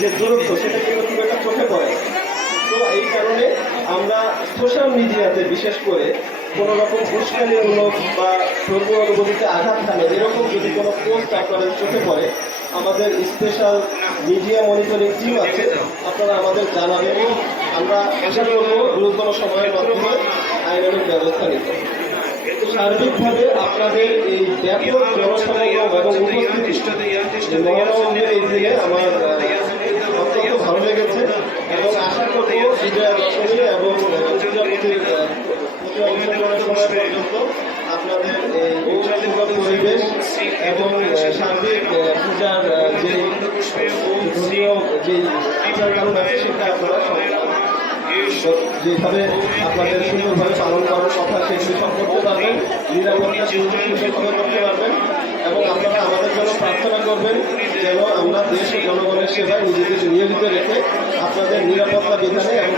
যে দূরত্ব সেটা কিন্তু খুব একটা চোখে পড়ে। তো এই কারণে আমরা সোশ্যাল মিডিয়াতে বিশেষ করে কোনো রকম উস্কানিমূলক বা ধর্মীয় অনুভূতিতে আঘাত হানে এরকম যদি কোনো পোস্ট আপনাদের চোখে পড়ে, আমাদের স্পেশাল মিডিয়া মনিটরিং টিম আছে, আপনারা আমাদের জানাবেন। আমরা আশা করব দ্রুততম সময়ের মাধ্যমে আইনানুগ ব্যবস্থা নিতে। সার্বিকভাবে আপনাদের এই ব্যাপক জনসমাগম এবং উপস্থিতি মহানবমীর এই দিনে আমার অত্যন্ত ভালো লেগেছে এবং আশা করব বিজয়া দশমী এবং পূজাপতির অংশগ্রহণের সময় পর্যন্ত আপনাদের এই উৎসবমূলক পরিবেশ এবং সার্বিক পূজার যে ধর্মীয় যে আচার কানুন আছে সেটা আপনারা যেভাবে আপনাদের সুন্দরভাবে পালন করার কথা সেগুলি সব করতে পারবেন, নিরাপত্তা সুনিশ্চিতভাবে করতে পারবেন এবং আপনারা আমাদের জন্য প্রার্থনা করবেন যেন আমরা দেশ ও জনগণের সেবায় নিজেদের নিয়োজিত রেখে আপনাদের নিরাপত্তা বিধানে এবং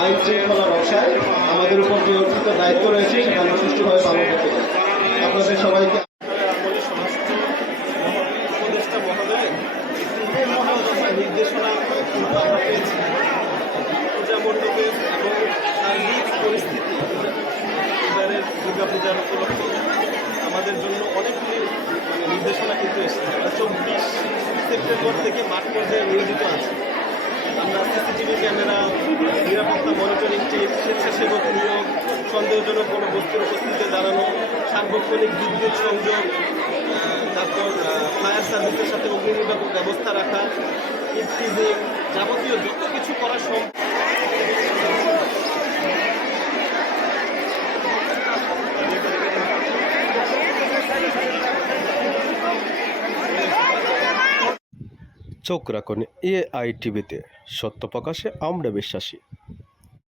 আইন শৃঙ্খলা রক্ষায় আমাদের উপর যে অর্পিত দায়িত্ব রয়েছে সেটা আমরা সুষ্ঠুভাবে পালন করতে পারি। আপনাদের সবাইকে উপদেষ্টা মহোদয় নির্দেশনা আমরা পেয়েছি পূজা মণ্ডপের এবং সার্বিক পরিস্থিতি এবারের দুর্গাপূজার উপলক্ষে আমাদের জন্য অনেকগুলি নির্দেশনা কিন্তু এসেছে। 24 সেপ্টেম্বর থেকে মাঠ পর্যায়ে নিয়োজিত আছে। আমরা সিসিটিভি ক্যামেরা, নিরাপত্তা মনিটরিং টিম, স্বেচ্ছাসেবক নিয়োগ, সন্দেহজনক কোনো বস্তুর উপস্থিতিতে দাঁড়ানো, সার্বক্ষণিক বিদ্যুৎ সংযোগ, তারপর ফায়ার সার্ভিসের সাথে অগ্নি নির্বাপক ব্যবস্থা রাখা, ইফটিজিং, যাবতীয় যত কিছু করা সম্ভব চোখ রাখুন এআই টিভিতে, সত্য প্রকাশে আমরা বিশ্বাসী।